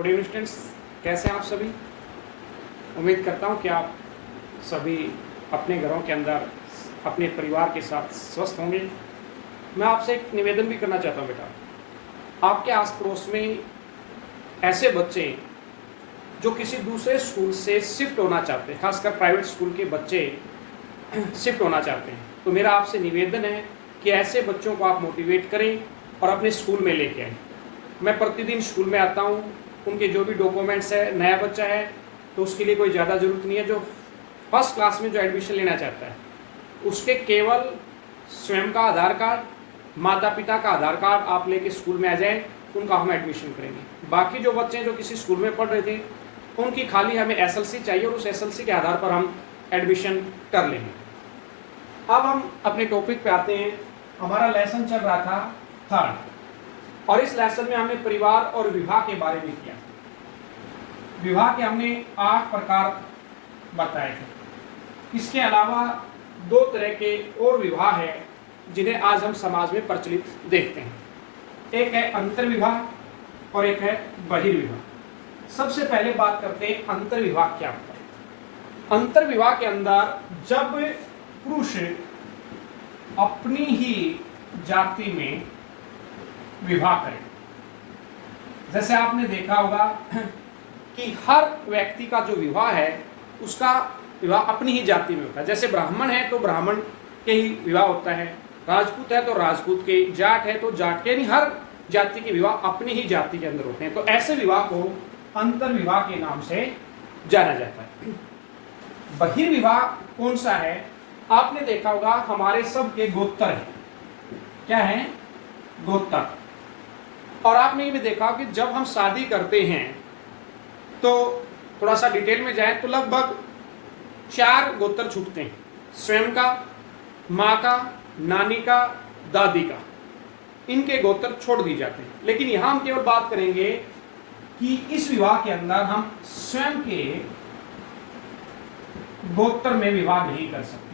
Good evening students, कैसे हैं आप सभी। उम्मीद करता हूं कि आप सभी अपने घरों के अंदर अपने परिवार के साथ स्वस्थ होंगे। मैं आपसे एक निवेदन भी करना चाहता हूं बेटा, आपके आस पड़ोस में ऐसे बच्चे जो किसी दूसरे स्कूल से शिफ्ट होना चाहते हैं, खासकर प्राइवेट स्कूल के बच्चे शिफ्ट होना चाहते हैं, तो मेरा आपसे निवेदन है कि ऐसे बच्चों को आप मोटिवेट करें और अपने स्कूल में लेके आएँ। मैं प्रतिदिन स्कूल में आता हूँ, उनके जो भी डॉक्यूमेंट्स है, नया बच्चा है तो उसके लिए कोई ज़्यादा ज़रूरत नहीं है। जो फर्स्ट क्लास में जो एडमिशन लेना चाहता है उसके केवल स्वयं का आधार कार्ड, माता पिता का आधार कार्ड आप लेके स्कूल में आ जाएं, उनका हम एडमिशन करेंगे। बाकी जो बच्चे हैं जो किसी स्कूल में पढ़ रहे थे उनकी खाली हमें एसएलसी चाहिए और उस एसएलसी के आधार पर हम एडमिशन कर लेंगे। अब हम अपने टॉपिक पे आते हैं। हमारा लेसन चल रहा था थर्ड, और इस लेसन में हमने परिवार और विवाह के बारे में किया। विवाह के हमने 8 प्रकार बताए थे। इसके अलावा 2 तरह के और विवाह है जिन्हें आज हम समाज में प्रचलित देखते हैं। एक है अंतर्विवाह और एक है बहिर्विवाह। सबसे पहले बात करते हैं अंतर्विवाह क्या होता है। अंतर्विवाह के अंदर जब पुरुष अपनी ही जाति में विवाह करें, जैसे आपने देखा होगा कि हर व्यक्ति का जो विवाह है उसका विवाह अपनी ही जाति में होता है। जैसे ब्राह्मण है तो ब्राह्मण के ही विवाह होता है, राजपूत है तो राजपूत के, जाट है तो जाट के, यानी हर जाति के विवाह अपनी ही जाति के अंदर होते हैं। तो ऐसे विवाह को अंतर्विवाह के नाम से जाना जाता है। बहिर्विवाह कौन सा है? आपने देखा होगा हमारे सब के गोत्र है। क्या है? गोत्र। और आपने ये भी देखा कि जब हम शादी करते हैं तो थोड़ा सा डिटेल में जाएं तो लगभग 4 गोत्र छूटते हैं। स्वयं का, माँ का, नानी का, दादी का, इनके गोत्र छोड़ दिए जाते हैं। लेकिन यहां हम केवल बात करेंगे कि इस विवाह के अंदर हम स्वयं के गोत्र में विवाह नहीं कर सकते।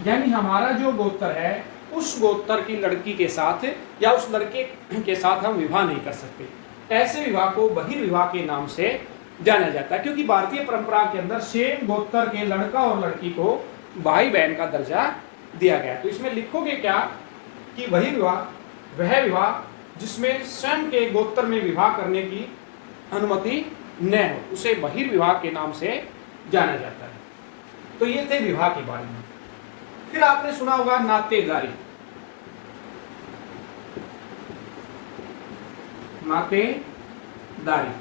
यानी हमारा जो गोत्र है उस गोत्र की लड़की के साथ या उस लड़के के साथ हम विवाह नहीं कर सकते। ऐसे विवाह को बहिर्विवाह के नाम से जाना जाता है, क्योंकि भारतीय परंपरा के अंदर सेम गोत्र के लड़का और लड़की को भाई बहन का दर्जा दिया गया। तो इसमें लिखोगे क्या कि बहिर्विवाह वह विवाह जिसमें स्वयं के गोत्र में विवाह करने की अनुमति न हो, उसे बहिर्विवाह के नाम से जाना जाता है। तो ये थे विवाह के बारे में। फिर आपने सुना होगा नातेदारी। नातेदारी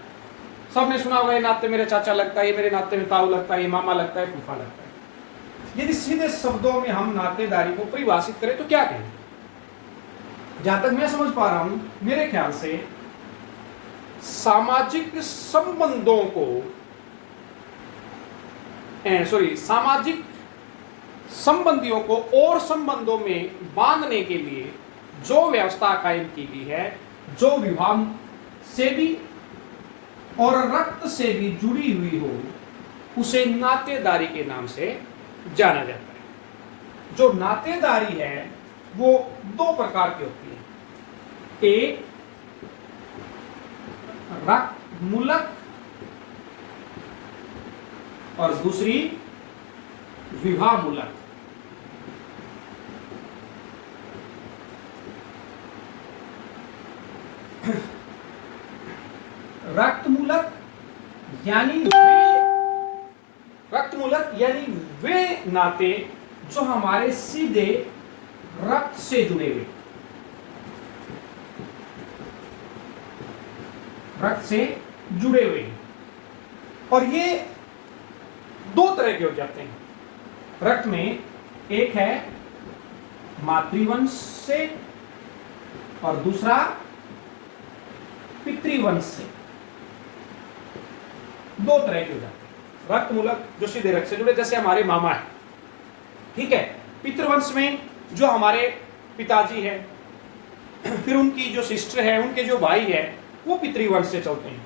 सबने सुना होगा, ये नाते मेरे चाचा लगता है, ये मेरे नाते में ताऊ लगता है, ये मामा लगता है, फूफा लगता है। यदि सीधे शब्दों में हम नातेदारी को परिभाषित करें तो क्या कहें? जहां तक मैं समझ पा रहा हूं, मेरे ख्याल से सामाजिक संबंधों को सामाजिक संबंधियों को और संबंधों में बांधने के लिए जो व्यवस्था कायम की गई है, जो विवाह से भी और रक्त से भी जुड़ी हुई हो, उसे नातेदारी के नाम से जाना जाता है। जो नातेदारी है वो 2 प्रकार की होती है। एक रक्त मूलक और दूसरी विवाह मूलक। रक्त मूलक यानी वे नाते जो हमारे सीधे रक्त से जुड़े हुए, रक्त से जुड़े हुए, और ये 2 तरह के हो जाते हैं। रक्त में एक है मातृवंश से और दूसरा पितृवंश से। 2 तरह के हो जाते हैं। रक्त मूलक जो सीधे रक्त से जुड़े, जैसे हमारे मामा है, ठीक है। पितृवंश में जो हमारे पिताजी है, फिर उनकी जो सिस्टर है, उनके जो भाई है, वो पितृवंश से चलते हैं।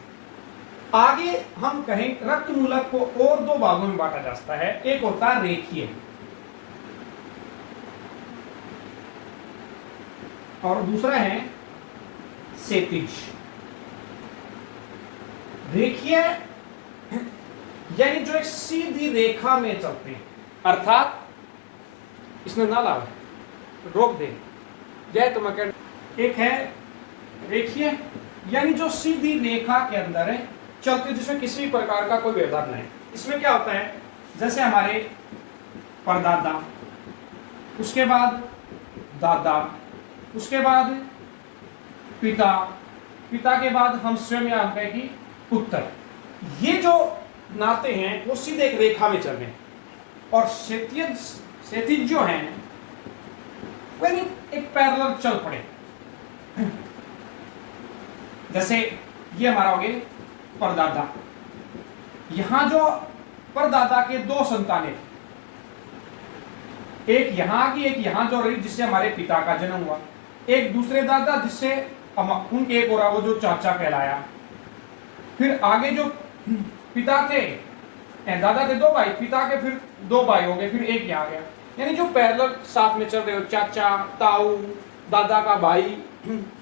आगे हम कहें रक्त मूलक को और दो भागों में बांटा जा सकता है। एक होता है रेखीय और दूसरा है क्षैतिज। रेखीय यानी जो एक सीधी रेखा में चलते हैं, अर्थात इसने ना लाओ, रोक दे जाए तो मैं कह। एक है रेखीय यानी जो सीधी रेखा के अंदर है चलते, जिसमें किसी प्रकार का कोई व्यवधान नहीं। इसमें क्या होता है, जैसे हमारे परदादा, उसके बाद दादा, उसके बाद पिता, पिता के बाद हम स्वयं या हम कहें कि पुत्र, ये जो नाते हैं वो सीधे एक रेखा में चल रहे हैं। और क्षैतिज जो है वो एक पैरेलल चल पड़े। जैसे ये हमारा हो गया परदादा, यहां जो परदादा के दो संतानें, एक यहां की एक यहां जो रही जिससे हमारे पिता का जन्म हुआ, एक दूसरे दादा जिससे उनके एक और वो जो चाचा कहलाया। फिर आगे जो पिता थे, दादा थे दो भाई, पिता के फिर दो भाई हो गए, फिर एक यहाँ गया। यानी जो पैरेलल साथ में चल रहे हो, चाचा, ताऊ, दादा का भाई,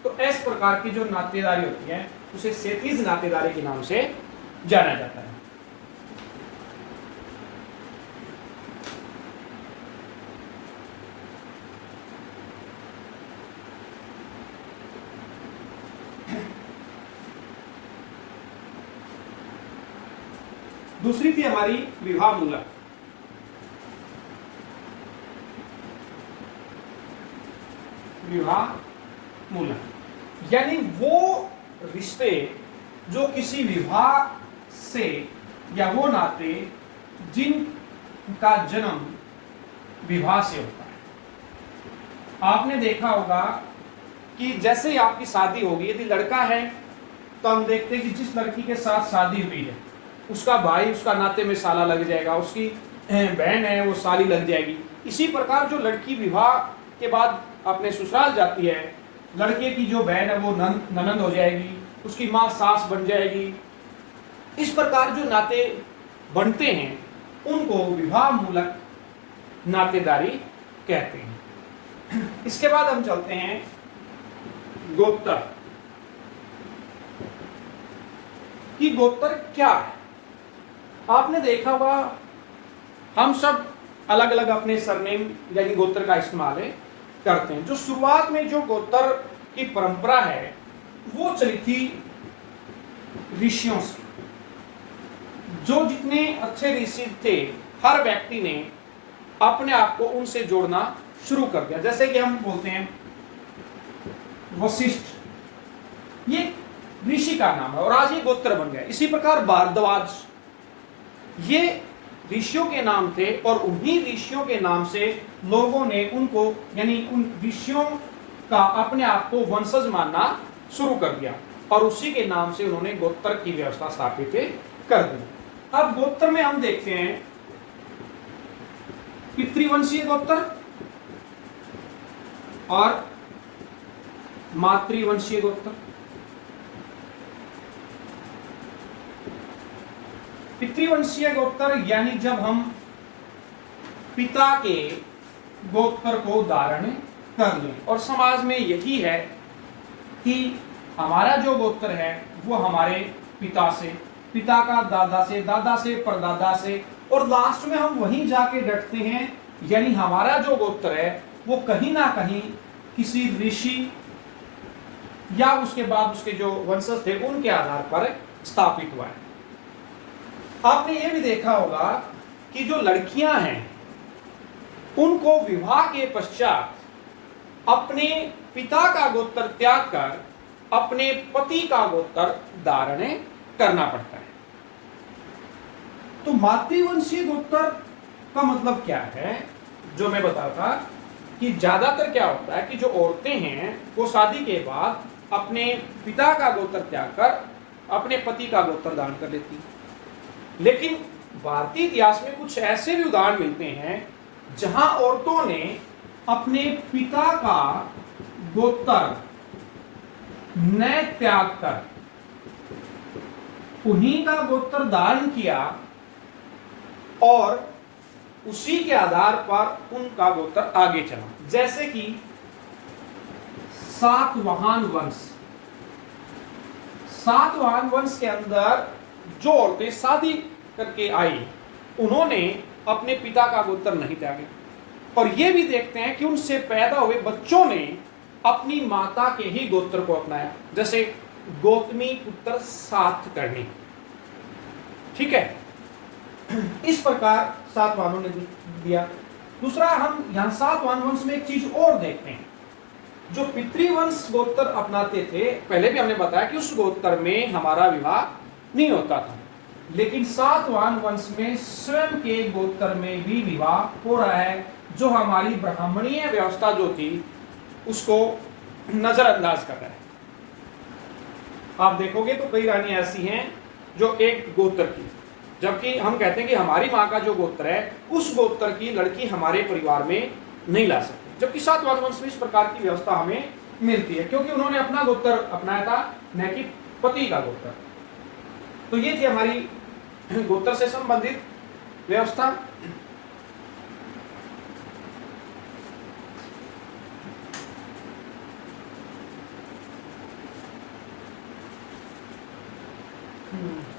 तो इस प्रकार की जो नातेदारी होती है उसे क्षैतिज नातेदारी के नाम से जाना जाता है। दूसरी थी हमारी विवाह मूलक। विवाह मूलक यानी वो रिश्ते जो किसी विवाह से या वो नाते जिनका जन्म विवाह से होता है। आपने देखा होगा कि जैसे ही आपकी शादी होगी, यदि लड़का है तो हम देखते हैं कि जिस लड़की के साथ शादी हुई है उसका भाई उसका नाते में साला लग जाएगा, उसकी बहन है वो साली लग जाएगी। इसी प्रकार जो लड़की विवाह के बाद अपने ससुराल जाती है, लड़के की जो बहन है वो ननंद हो जाएगी, उसकी माँ सास बन जाएगी। इस प्रकार जो नाते बनते हैं उनको विवाह मूलक नातेदारी कहते हैं। इसके बाद हम चलते हैं गोत्र कि गोत्र क्या है। आपने देखा होगा हम सब अलग अलग अपने सरनेम यानी गोत्र का इस्तेमाल करते हैं। जो शुरुआत में जो गोत्र की परंपरा है वो चली थी ऋषियों से। जो जितने अच्छे ऋषि थे, हर व्यक्ति ने अपने आप को उनसे जोड़ना शुरू कर दिया। जैसे कि हम बोलते हैं वशिष्ठ, ये ऋषि का नाम है और आज ये गोत्र बन गया। इसी प्रकार भारद्वाज, ये ऋषियों के नाम थे और उन्हीं ऋषियों के नाम से लोगों ने उनको यानी उन ऋषियों का अपने आप को वंशज मानना शुरू कर दिया और उसी के नाम से उन्होंने गोत्र की व्यवस्था स्थापित कर दी। अब गोत्र में हम देखते हैं पितृवंशीय गोत्र और मातृवंशीय गोत्र। पितृवंशीय गोत्र यानी जब हम पिता के गोत्र को धारण कर लें, और समाज में यही है कि हमारा जो गोत्र है वो हमारे पिता से, पिता का दादा से, परदादा से, और लास्ट में हम वहीं जाके डटते हैं। यानी हमारा जो गोत्र है वो कहीं ना कहीं किसी ऋषि या उसके बाद उसके जो वंशज थे उनके आधार पर स्थापित हुआ है। आपने ये भी देखा होगा कि जो लड़कियां हैं उनको विवाह के पश्चात अपने पिता का गोत्र त्याग कर अपने पति का गोत्र धारण करना पड़ता है। तो मातृवंशीय गोत्र का मतलब क्या है, जो मैं बताता कि ज्यादातर क्या होता है कि जो औरतें हैं वो शादी के बाद अपने पिता का गोत्र त्याग कर अपने पति का गोत्र धारण कर लेती। लेकिन भारतीय इतिहास में कुछ ऐसे भी उदाहरण मिलते हैं जहां औरतों ने अपने पिता का गोत्र न त्याग कर उन्हीं का गोत्र धारण किया और उसी के आधार पर उनका गोत्र आगे चला। जैसे कि सातवाहन वंश, सातवाहन वंश के अंदर जो औरतें शादी करके आई उन्होंने अपने पिता का गोत्र नहीं त्यागे, और ये भी देखते हैं कि उनसे पैदा हुए बच्चों ने अपनी माता के ही गोत्र को अपनाया, जैसे गौतमी पुत्र सातकर्णी। ठीक है, इस प्रकार सातवाहनों ने दिया। दूसरा, हम यहां सातवाहन वंश में एक चीज और देखते हैं, जो पितृवंश गोत्र अपनाते थे, पहले भी हमने बताया कि उस गोत्र में हमारा विवाह नहीं होता था, लेकिन सातवाहन वंश में स्वयं के गोत्र में भी विवाह हो रहा है, जो हमारी ब्राह्मणीय व्यवस्था जो थी उसको नजरअंदाज कर रहा है। आप देखोगे तो कई रानी ऐसी हैं जो एक गोत्र की, जबकि हम कहते हैं कि हमारी माँ का जो गोत्र है उस गोत्र की लड़की हमारे परिवार में नहीं ला सकते, जबकि सातवाहन वंश में इस प्रकार की व्यवस्था हमें मिलती है, क्योंकि उन्होंने अपना गोत्र अपनाया था, न कि पति का गोत्र। तो ये थी हमारी गोत्र से संबंधित व्यवस्था।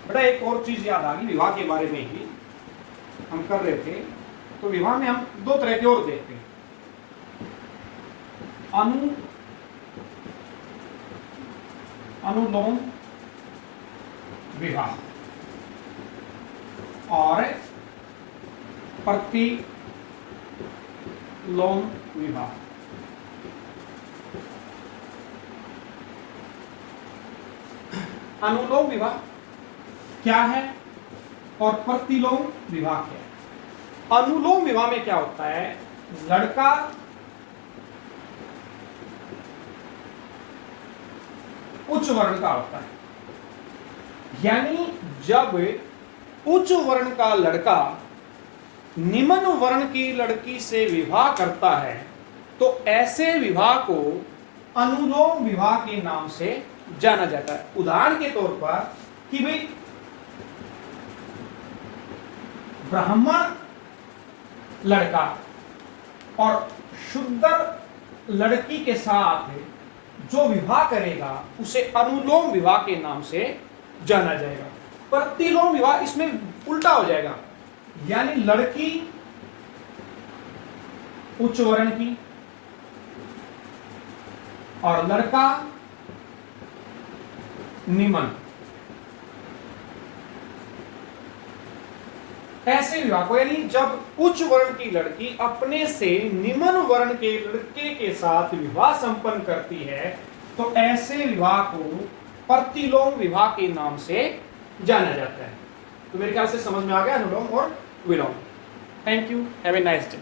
बेटा एक और चीज याद आ गई, विवाह के बारे में ही हम कर रहे थे, तो विवाह में हम दो तरह के और देखते हैं, अनुलोम विवाह और प्रतिलोम विवाह। अनुलोम विवाह क्या है और प्रतिलोम विवाह क्या है? अनुलोम विवाह में क्या होता है, लड़का उच्च वर्ण का होता है, यानी जब उच्च वर्ण का लड़का निम्न वर्ण की लड़की से विवाह करता है तो ऐसे विवाह को अनुलोम विवाह के नाम से जाना जाता है। उदाहरण के तौर पर कि भाई ब्राह्मण लड़का और शूद्र लड़की के साथ जो विवाह करेगा उसे अनुलोम विवाह के नाम से जाना जाएगा। प्रतिलोम विवाह इसमें उल्टा हो जाएगा, यानी लड़की उच्च वर्ण की और लड़का निम्न, ऐसे विवाह को, यानी जब उच्च वर्ण की लड़की अपने से निम्न वर्ण के लड़के के साथ विवाह संपन्न करती है तो ऐसे विवाह को प्रतिलोम विवाह के नाम से जाना जाता है। तो मेरे ख्याल से समझ में आ गया अनुलोम और विलोम। Thank you, have a nice day.